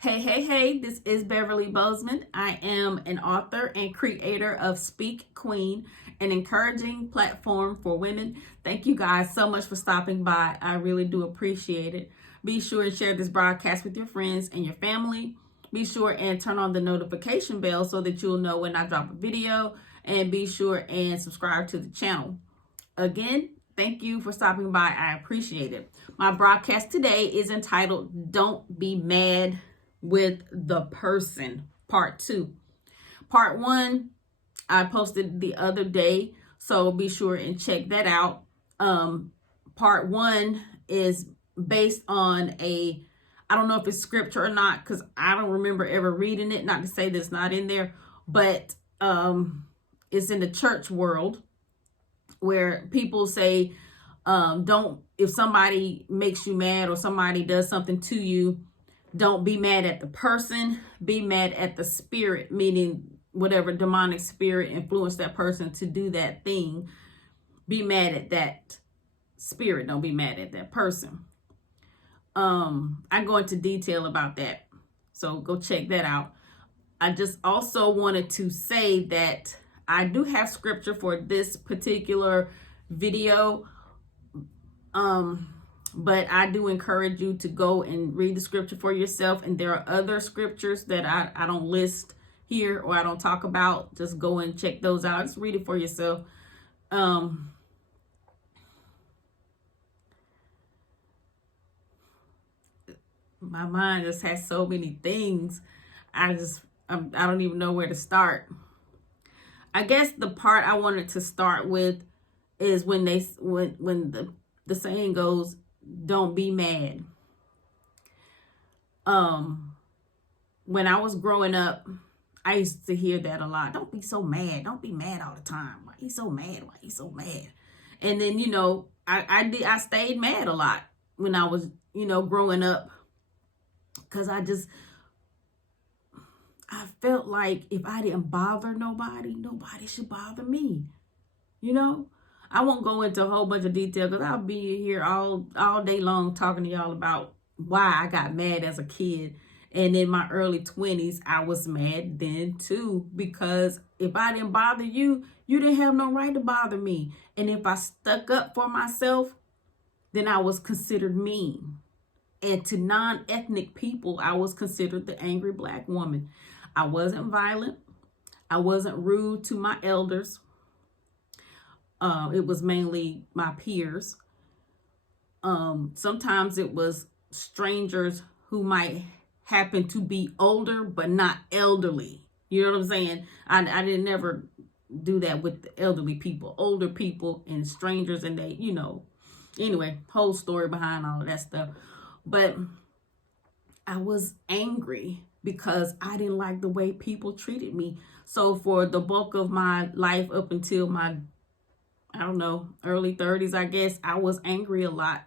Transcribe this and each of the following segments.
Hey, this is Beverly Bozeman. I am an author and creator of Speak Queen, an encouraging platform for women. Thank you guys so much for stopping by. I really do appreciate it. Be sure and share this broadcast with your friends and your family. Be sure and turn on the notification bell so that you'll know when I drop a video, and be sure and subscribe to the channel. Again, thank you for stopping by. I appreciate it. My broadcast today is entitled Don't Be Mad with the Person, Part 2. Part 1, I posted the other day, so be sure and check that out. Part 1 is based on I don't know if it's scripture or not, because I don't remember ever reading it. Not to say that it's not in there, but it's in the church world where people say, if somebody makes you mad or somebody does something to you, don't be mad at the person, be mad at the spirit, meaning whatever demonic spirit influenced that person to do that thing. Be mad at that spirit, don't be mad at that person. I go into detail about that, so go check that out. I just also wanted to say that I do have scripture for this particular video, but I do encourage you to go and read the scripture for yourself. And there are other scriptures that I don't list here or I don't talk about. Just go and check those out. Just read it for yourself. My mind just has so many things. I don't even know where to start. I guess the part I wanted to start with is when the saying goes, don't be mad. When I was growing up, I used to hear that a lot. Don't be so mad. Don't be mad all the time. Why you so mad? Why you so mad? And then, I stayed mad a lot when I was, growing up, because I felt like if I didn't bother nobody should bother me. I won't go into a whole bunch of detail because I'll be here all day long talking to y'all about why I got mad as a kid. And in my early 20s, I was mad then too, because if I didn't bother you, you didn't have no right to bother me. And if I stuck up for myself, then I was considered mean. And to non-ethnic people, I was considered the angry black woman. I wasn't violent. I wasn't rude to my elders. It was mainly my peers. Sometimes it was strangers who might happen to be older but not elderly. You know what I'm saying? I didn't never do that with the elderly people, older people and strangers, and they, anyway, whole story behind all of that stuff. But I was angry because I didn't like the way people treated me. So for the bulk of my life up until my early 30s, I guess, I was angry a lot.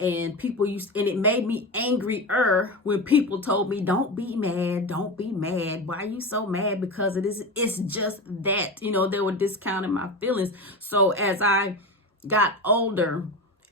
And and it made me angrier when people told me, don't be mad. Why are you so mad? Because it's just that, they were discounting my feelings. So as I got older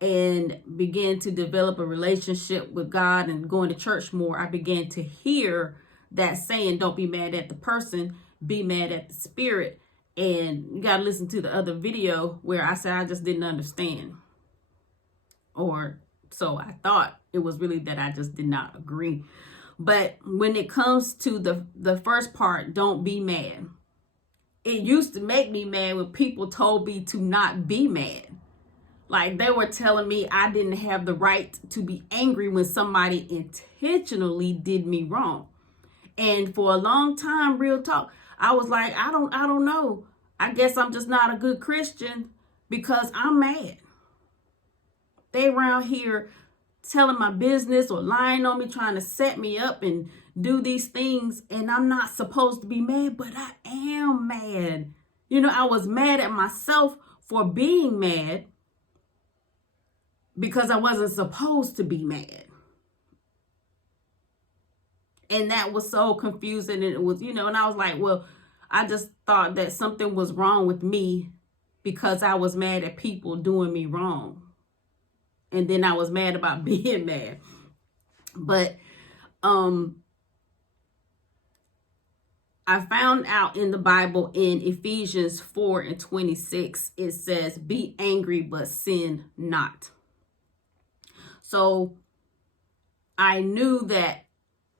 and began to develop a relationship with God and going to church more, I began to hear that saying, don't be mad at the person, be mad at the spirit. And you got to listen to the other video where I said I just didn't understand. Or so I thought. It was really that I just did not agree. But when it comes to the first part, don't be mad. It used to make me mad when people told me to not be mad. Like they were telling me I didn't have the right to be angry when somebody intentionally did me wrong. And for a long time, real talk, I was like, I don't know. I guess I'm just not a good Christian because I'm mad. They around here telling my business or lying on me, trying to set me up and do these things. And I'm not supposed to be mad, but I am mad. I was mad at myself for being mad because I wasn't supposed to be mad. And that was so confusing. And it was, and I was like, well, I just thought that something was wrong with me because I was mad at people doing me wrong. And then I was mad about being mad. But I found out in the Bible in Ephesians 4:26, it says, be angry, but sin not. So I knew that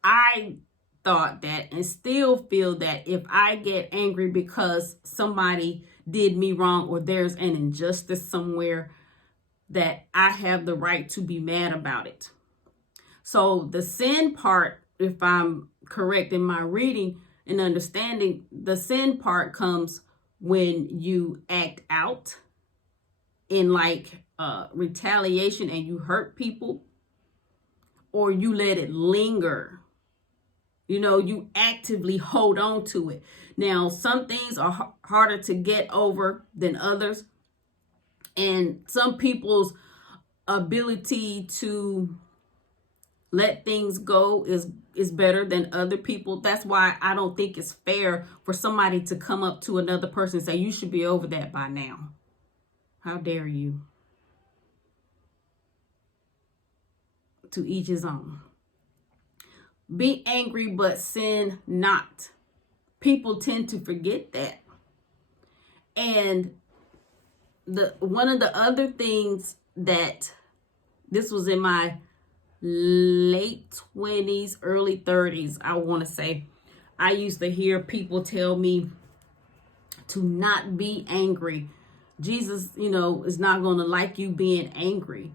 I thought that and still feel that if I get angry because somebody did me wrong or there's an injustice somewhere, that I have the right to be mad about it. So the sin part, if I'm correct in my reading and understanding, the sin part comes when you act out in like retaliation and you hurt people, or you let it linger. You know, you actively hold on to it. Now, some things are harder to get over than others. And some people's ability to let things go is better than other people. That's why I don't think it's fair for somebody to come up to another person and say, you should be over that by now. How dare you? To each his own. Be angry, but sin not. People tend to forget that. And one of the other things that, this was in my late 20s, early 30s, I want to say, I used to hear people tell me to not be angry. Jesus, is not going to like you being angry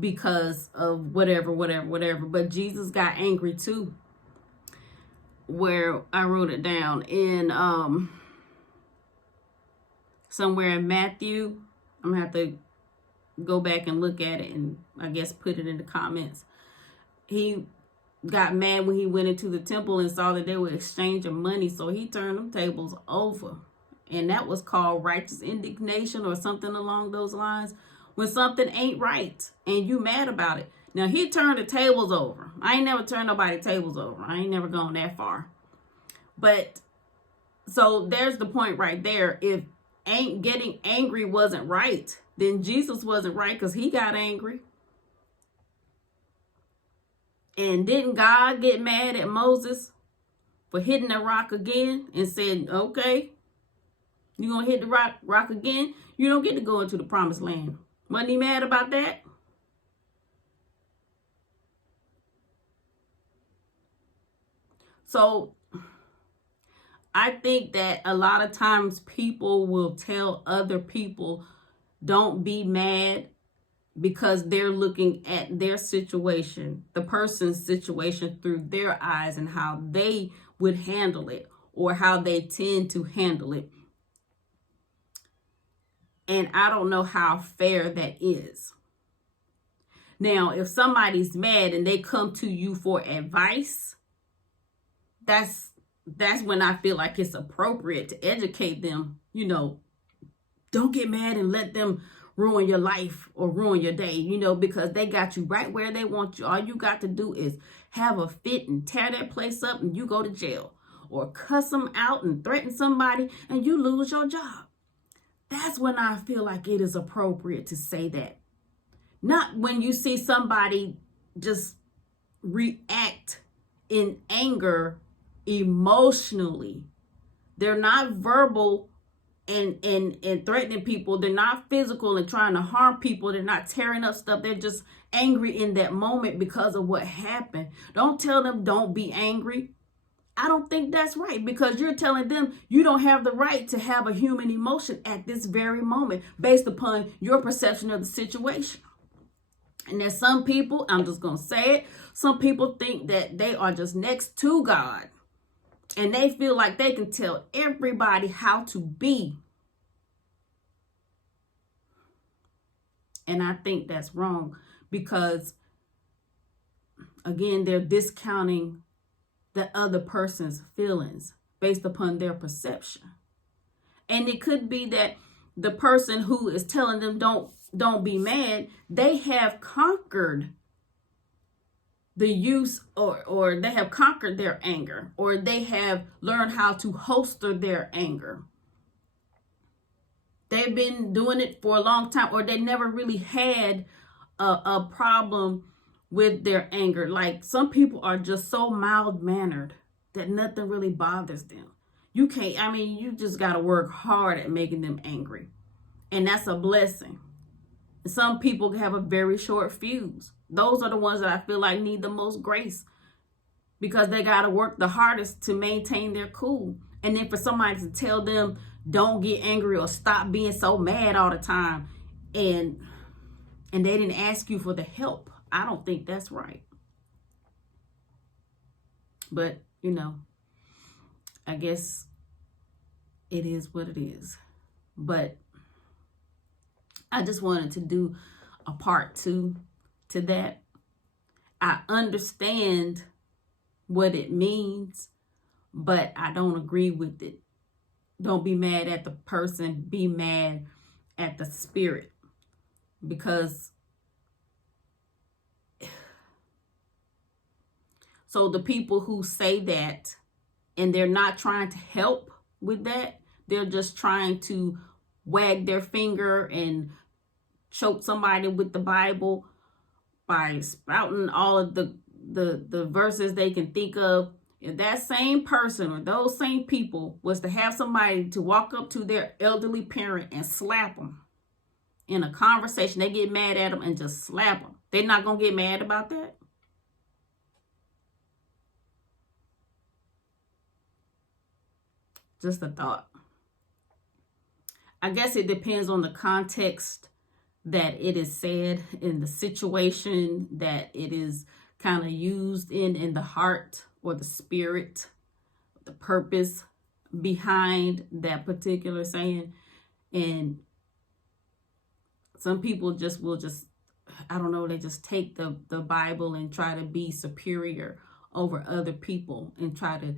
because of whatever. But Jesus got angry too. Where I wrote it down in somewhere in Matthew. I'm gonna have to go back and look at it and I guess put it in the comments. He got mad when he went into the temple and saw that they were exchanging money, so he turned them tables over. And that was called righteous indignation or something along those lines. When something ain't right and you mad about it. Now, he turned the tables over. I ain't never turned nobody's tables over. I ain't never gone that far. But so there's the point right there. If getting angry wasn't right, then Jesus wasn't right because he got angry. And didn't God get mad at Moses for hitting the rock again and said, okay, you're going to hit the rock again? You don't get to go into the promised land. Wasn't he mad about that? So I think that a lot of times people will tell other people, don't be mad, because they're looking at their situation, the person's situation, through their eyes and how they would handle it or how they tend to handle it. And I don't know how fair that is. Now, if somebody's mad and they come to you for advice, that's when I feel like it's appropriate to educate them. Don't get mad and let them ruin your life or ruin your day, because they got you right where they want you. All you got to do is have a fit and tear that place up and you go to jail, or cuss them out and threaten somebody and you lose your job. That's when I feel like it is appropriate to say that. Not when you see somebody just react in anger emotionally. They're not verbal and threatening people. They're not physical and trying to harm people. They're not tearing up stuff. They're just angry in that moment because of what happened. Don't tell them don't be angry. I don't think that's right, because you're telling them you don't have the right to have a human emotion at this very moment based upon your perception of the situation. And there's some people, I'm just going to say it, some people think that they are just next to God and they feel like they can tell everybody how to be. And I think that's wrong, because again, they're discounting the other person's feelings based upon their perception. And it could be that the person who is telling them don't be mad, they have conquered the use or they have conquered their anger, or they have learned how to holster their anger. They've been doing it for a long time, or they never really had a problem with their anger. Like, some people are just so mild-mannered that nothing really bothers them. You can't, I mean, you just got to work hard at making them angry. And that's a blessing. Some people have a very short fuse. Those are the ones that I feel like need the most grace, because they got to work the hardest to maintain their cool. And then for somebody to tell them, don't get angry or stop being so mad all the time, and they didn't ask you for the help, I don't think that's right. But, you know, I guess it is what it is. But I just wanted to do a part 2 to that. I understand what it means, but I don't agree with it. Don't be mad at the person, be mad at the spirit. Because so the people who say that, and they're not trying to help with that, they're just trying to wag their finger and choke somebody with the Bible by spouting all of the verses they can think of. If that same person or those same people was to have somebody to walk up to their elderly parent and slap them in a conversation, they get mad at them and just slap them, they're not going to get mad about that? Just a thought. I guess it depends on the context that it is said, in the situation that it is kind of used in the heart or the spirit, the purpose behind that particular saying. And some people just will just, I don't know, they just take the Bible and try to be superior over other people and try to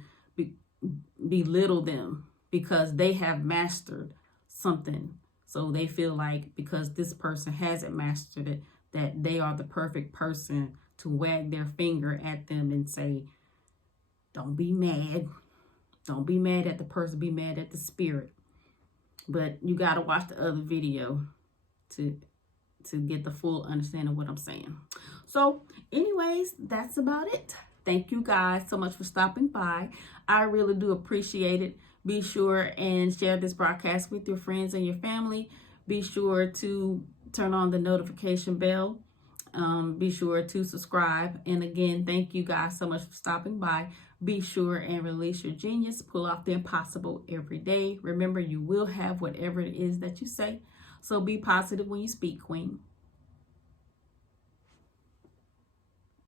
belittle them because they have mastered something. So they feel like because this person hasn't mastered it, that they are the perfect person to wag their finger at them and say, don't be mad. Don't be mad at the person, be mad at the spirit. But you got to watch the other video to get the full understanding of what I'm saying. So anyways, that's about it. Thank you guys so much for stopping by. I really do appreciate it. Be sure and share this broadcast with your friends and your family. Be sure to turn on the notification bell. Be sure to subscribe. And again, thank you guys so much for stopping by. Be sure and release your genius. Pull off the impossible every day. Remember, you will have whatever it is that you say. So be positive when you speak, Queen.